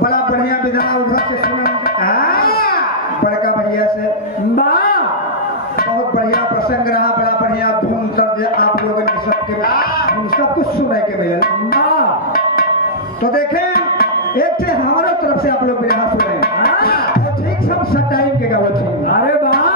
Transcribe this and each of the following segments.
बड़ा बढ़िया विधान उधर से सुनन बड़का भैया से बहुत बढ़िया प्रसंग रहा, बड़ा बढ़िया धुन तर्ज आप लोगों ने सबके सब कुछ सुने के मिलल। तो देखें एक थे हमारे तरफ से आप लोग बिरहा सुने और ठीक सब सटाइम के गावत थी। अरे वाह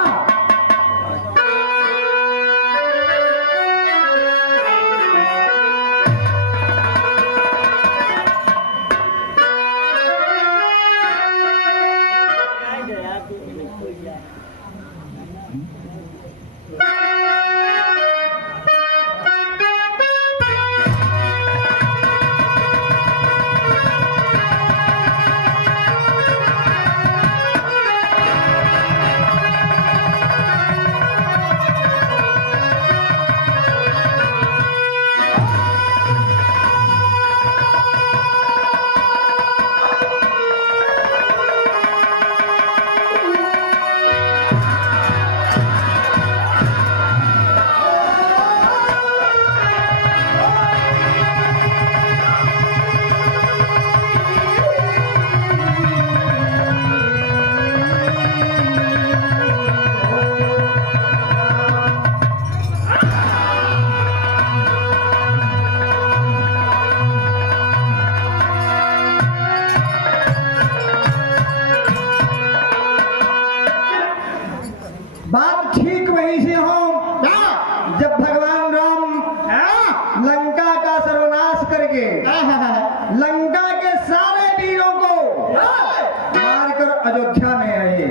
लंका के सारे वीरों को मारकर अयोध्या में आए।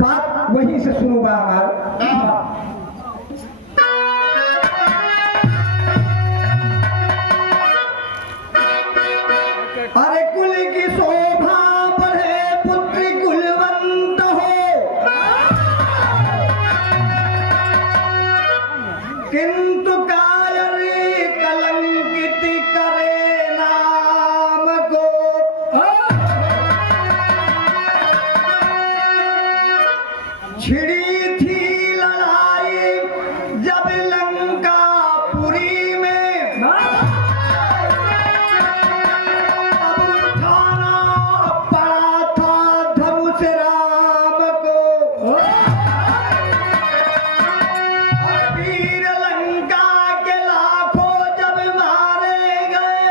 बात वहीं से शुरू हुआ हमारा। अरे कुल की शोभा बढ़े पुत्र कुलवंत हो, किंतु छिड़ी थी लड़ाई जब लंकापुरी में, अब उठाना पड़ा था धनुष राम को। वीर लंका के लाखों जब मारे गए,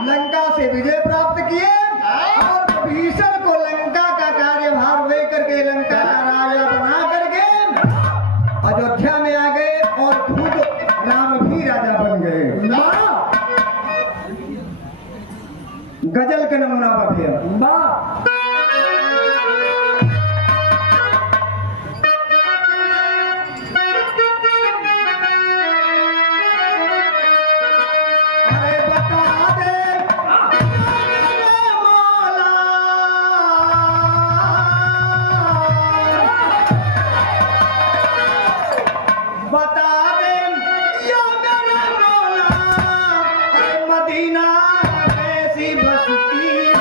लंका से विजय प्राप्त किए और भीषण को लंका का कार्यभार लेकर के लंका का राजा बना करके अयोध्या में आ गए और खुद राम भी राजा बन गए। गजल का नमूना बा मदीना कैसी बसती है।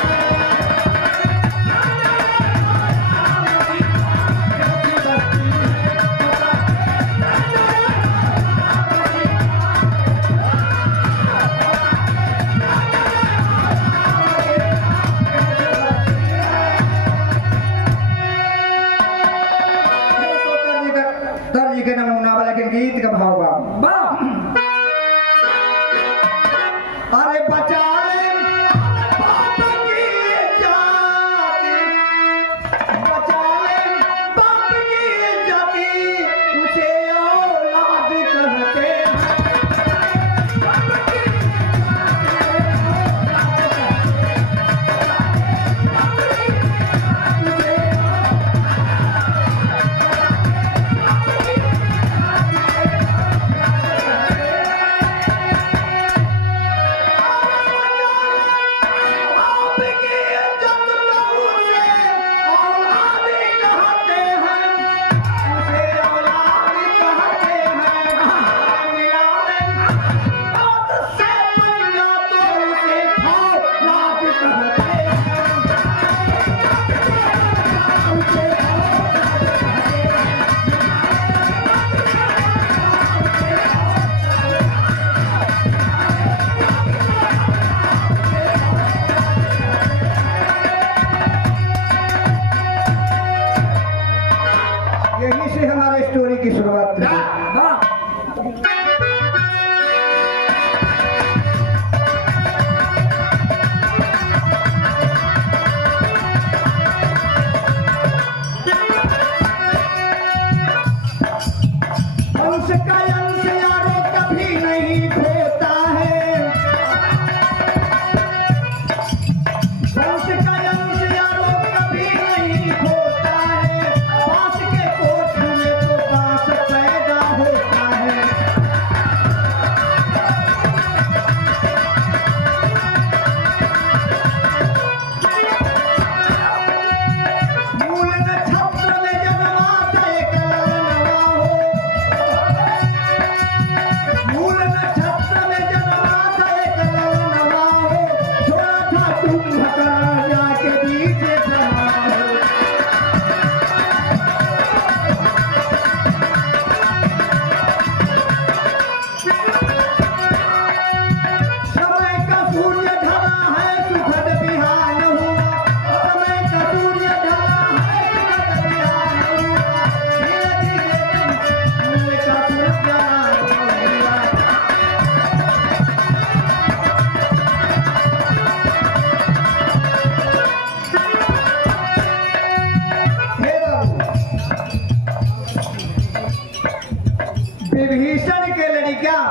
लड़का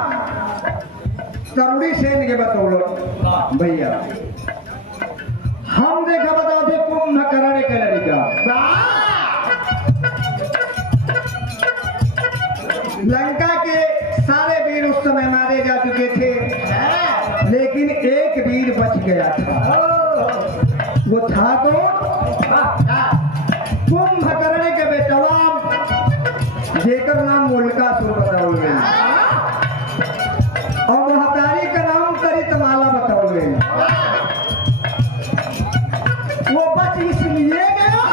तरुणी सेन के बतौलो भैया हम देखा बताओ थे कुंभकर्ण के लड़का लंका के सारे वीर उस समय मारे जा चुके थे लेकिन एक वीर बच गया था वो था तो कुंभकर्ण के बेटवा जेकर नाम उल्कासुर बताओ गया और महतारी का नाम तरितमाला बताओ गया वो बच इसलिए गया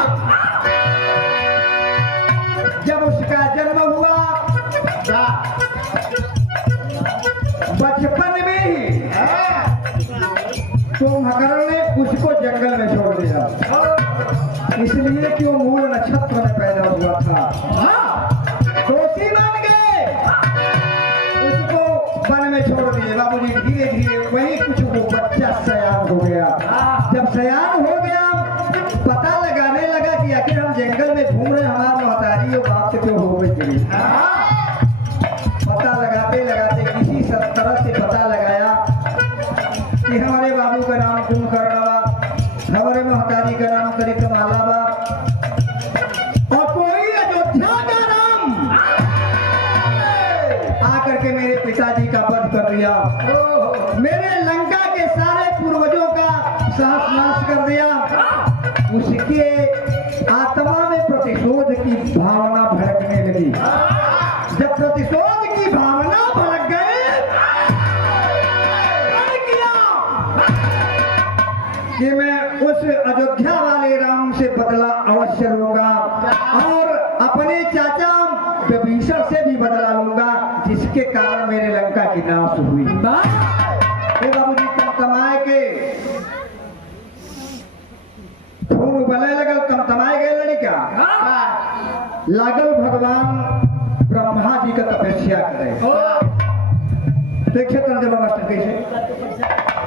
जब उसका जन्म हुआ बचपन में ही कुंभकर्ण ने उसको जंगल में छोड़ दिया इसलिए कि वो मूल नक्षत्र में पैदा हुआ था दोषी मान गए उसको वन में छोड़ दिए बाबूजी धीरे धीरे वही कुछ वो बच्चा सयान हो गया जब सयान हो गया पता लगाने लगा कि आखिर हम जंगल में घूम रहे हमारा महतारी और बाप से क्यों हो गई पता लगाते लगाते किसी तरह से पता लगाया कि हमारे बाबू का नाम कुंभकर्ण बा हमारे महतारी का नाम तरितमाला बा और कोई अयोध्या का नाम आकर के मेरे पिताजी का वध कर दिया मेरे लंका के सारे पूर्वजों का सहस्नाश कर दिया उसके आत्मा में प्रतिशोध की भावना भड़कने लगी जब प्रतिशोध की भावना भड़क गई कि मैं उस अयोध्या वाले राम से बदला अवश्य लूंगा और अपने चाचा विभीषण से भी बदला लूंगा जिसके कारण मेरे लंका की नाश हुई बाबूजी कमाए के खून उबले लगल तमाए गए लड़का लागल भगवान ब्रह्मा जी का तपस्या करे देखिए तर्जमा मास्टर कैसे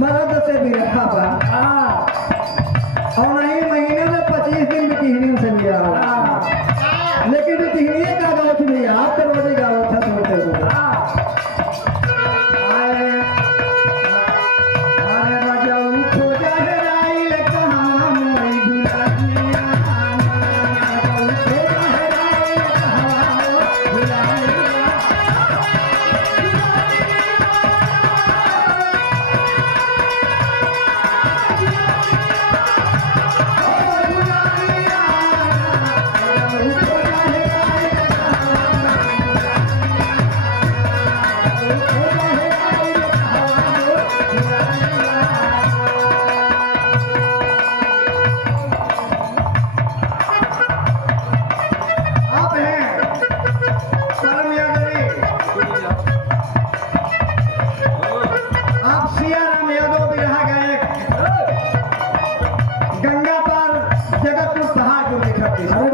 मर्द से भी रखा था और नहीं महीने में 25 दिन में तिहनी से लिया लेकिन तिहनी का गाँव थी भैया आप तो रोजे गाँव था सुनते हुए राजा खोजा है राइल कहाँ मोरी दुलानिया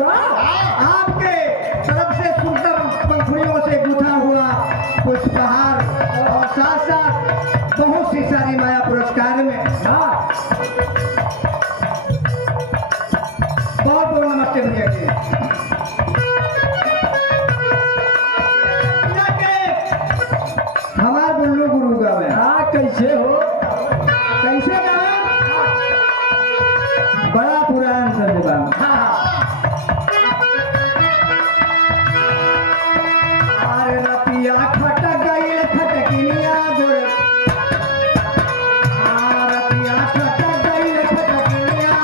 आपके तरफ से सुंदर पंखुड़ियों से गुथा हुआ पुष्पहार और साथ साथ बहुत सी सारी माया पुरस्कार में बहुत बहुत नमस्ते भैया जी हमारे बुल्लू गुरु गावे कैसे हो कैसे गावे बड़ा पुरान संजय खटक गई खटकिनिया गोर खटक गई खटकिनिया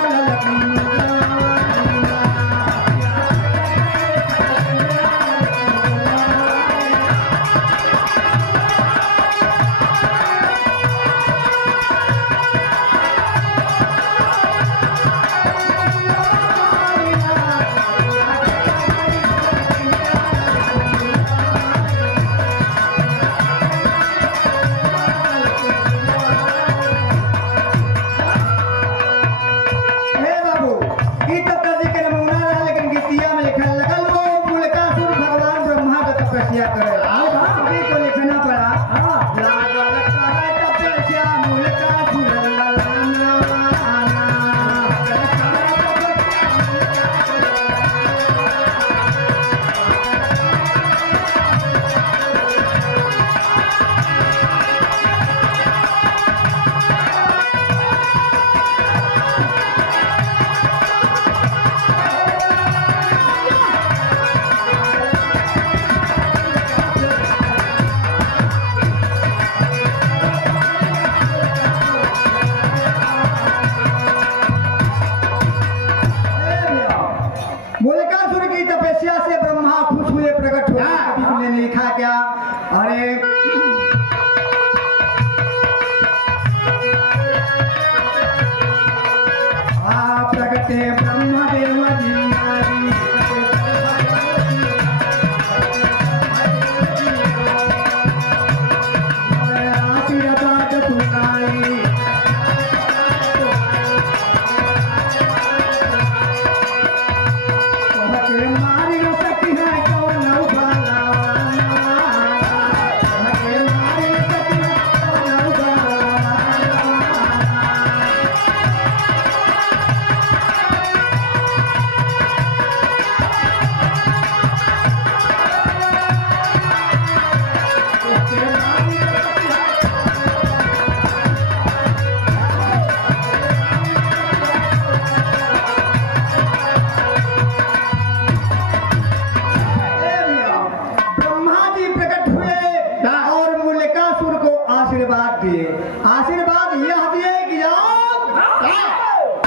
आशीर्वाद दिए। आशीर्वाद यह दिए कि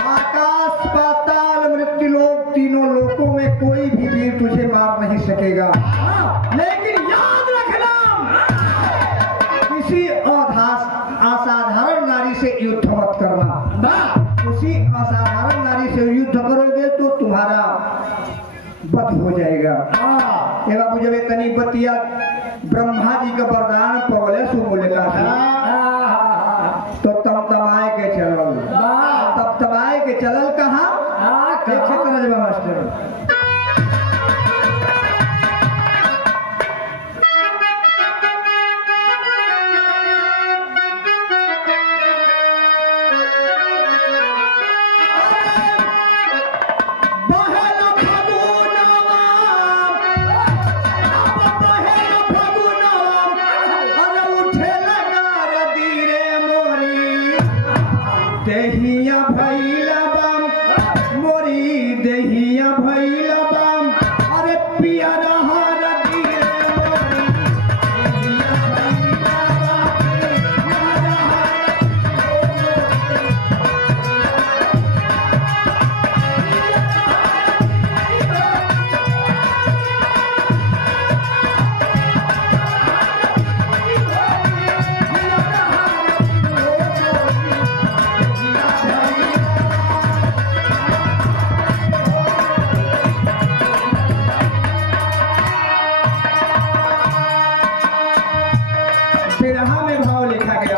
आकाश पाताल मृत्यु लोक तीनों लोकों में कोई भी वीर तुझे मार नहीं सकेगा, लेकिन याद रखना किसी असाधारण नारी से युद्ध मत करना। किसी असाधारण नारी से युद्ध करोगे तो तुम्हारा वध हो जाएगा। ये बाबू जब तनी बतिया ब्रह्मा जी का वरदान पवले सु बोलेगा तो तमतमाए के चलल, तमतमाए के चलल कहाँ मास्टर। देहिया भैला बम मोरी देहिया भैला बम अरे पिया रहा रदी रे मोरी देहिया भैला बिरहा में भाव लिखा गया।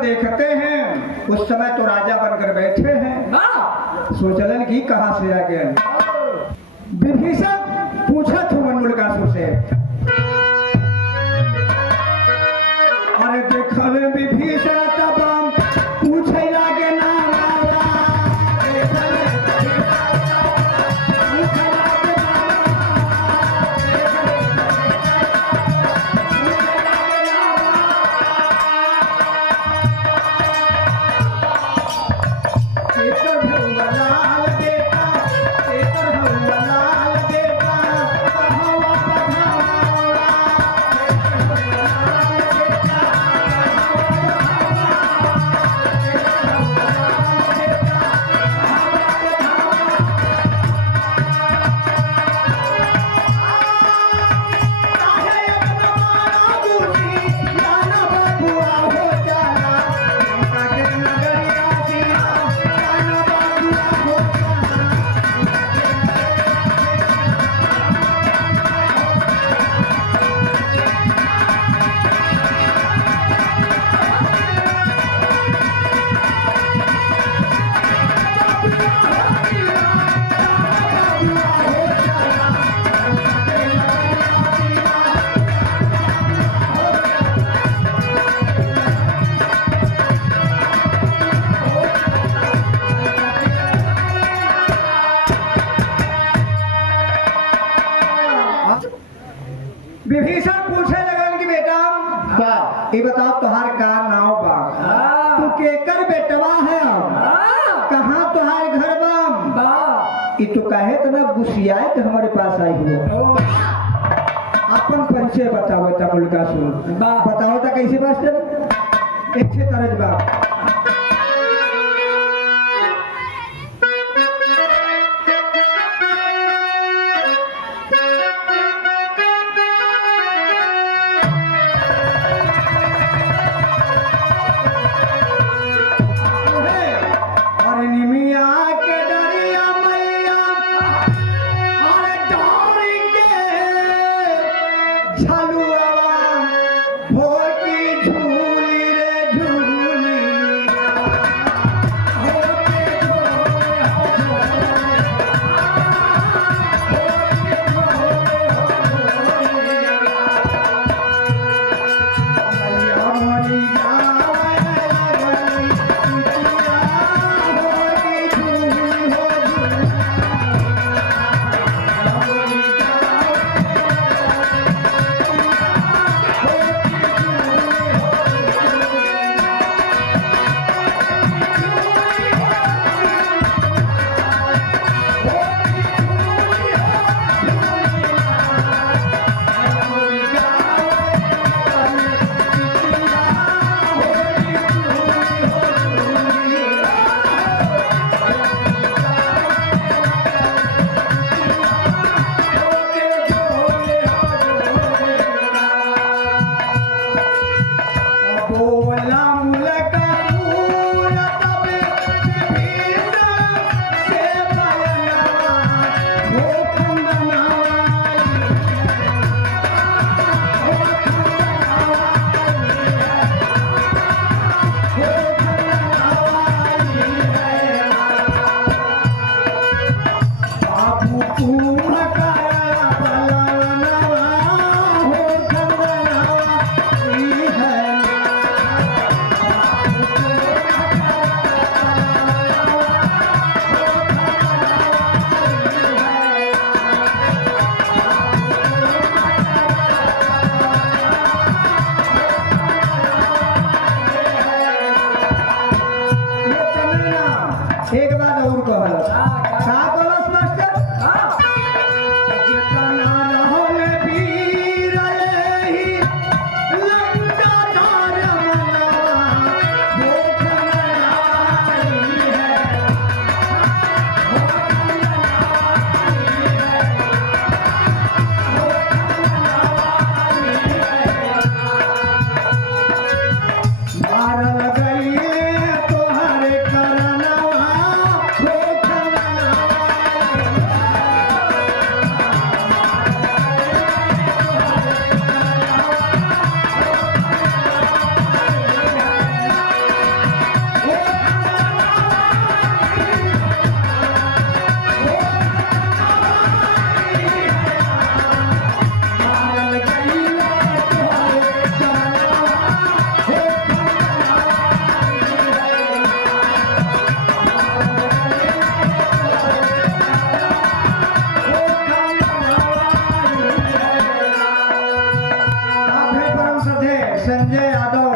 देखते हैं उस समय तो राजा बनकर बैठे हैं, सोचलन की कहां से आ गया। विभीषण पूछा था मनमुलकासुर से, अरे देखल विभीषण तब पूछे लागे ना विभीषण पूछे लगन कि बेटा ये बताओ तुहार का नाव बा, तू केकर बेटवा है, कहाँ तुहार घर बा, ये तो कहे तो ना गुस्सियाए तो हमारे पास आई हो। अपन परिचय बताओ था मुल्कासुर, बताओ था कैसे मास्टर। एक तरज बा एक बात और कहलस का कहलस मास्टर जितना रहल वीर एही लंका दार मनवा भूख नारी है मारल गईले तोहरे करनवा भूख मारल गईले तोहरे संजय यादव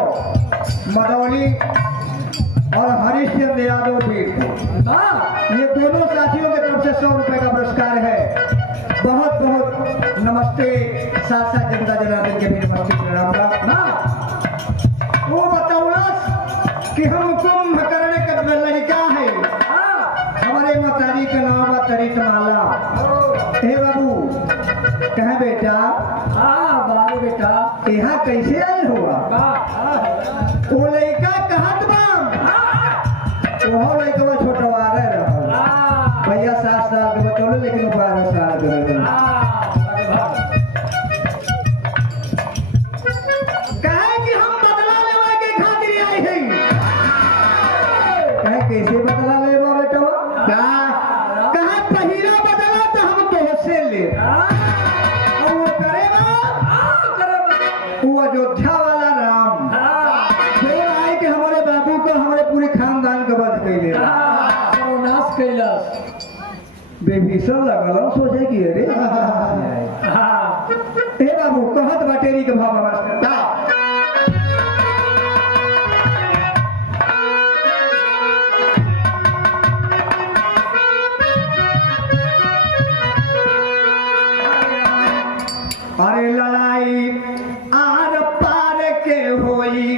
मदौली और हरीशचंद्र यादव भी ये दोनों साथियों की तरफ से 100 रुपए का पुरस्कार है। बहुत बहुत नमस्ते। साथ साथ जनता जनार्दन के भी नमस्ते प्रणाम का। वो बतौलस कि हम कुंभकर्ण का लड़का है, हमारे मातारी का नाम है तरित माला। हे बाबू कहे बेटा बाबू बेटा यहाँ कैसे आए हुआ वो लड़का कहत बा वो लड़का छोटवा रहे भैया 7 साल के बतौले लेकिन 12 साल के कहे कि हम बदला लेवा के खातिर आए हैं। कहे कैसे बदला लेवा बेटा कहा पहिला बदला तो हम तो से ले वो अयोध्या वाला राम जो आए कि हमारे बाबू को हमारे पूरे खानदान का वध कैले नाश कैलस बेभीषण लगल सोचे कि अरे हे बाबू कहत बटेरी के भाव अरे लड़ाई आर पार के होई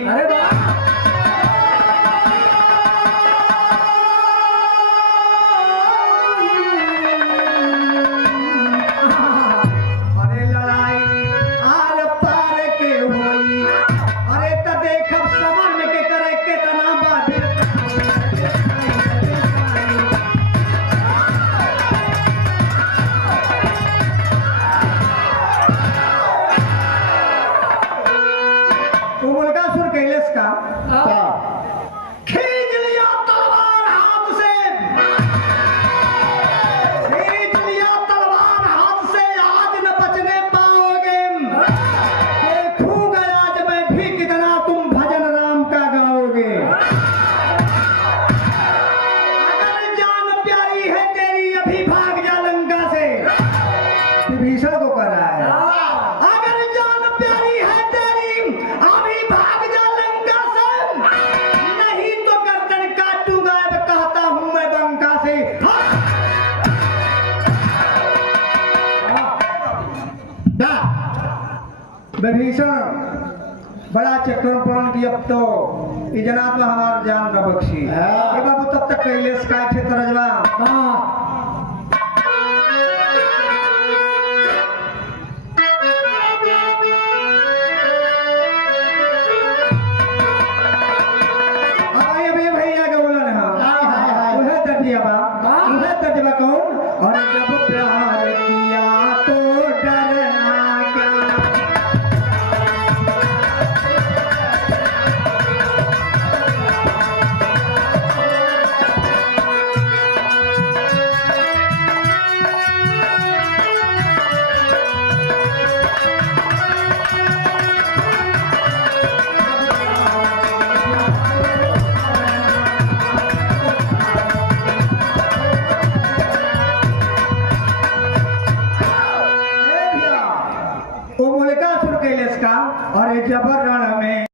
अरे लड़ाई आर पार के होई अरे त देखब समन के करे केतना बात उमरकासुर कैलेश का खींच लिया तलवार हाथ से, खींच लिया तलवार हाथ से, आज न बचने पाओगे। देखूंगा आज मैं भी कितना तुम भजन राम का गाओगे। अगर जान प्यारी है तेरी अभी भाग जा लंका से। विभीषण को कर रहा है अगर जान प्यारी है तेरी अभी भाग जा लंका से, नहीं तो गर्दन काटूंगा। अब कहता हूं मैं बंका से। विभीषण बड़ा चक्रपण की अब तो इजनात में हमारा जान न बख्शी। बाबू तब तक कैलेश का थे तरजवा भैया के बोलन है कौन और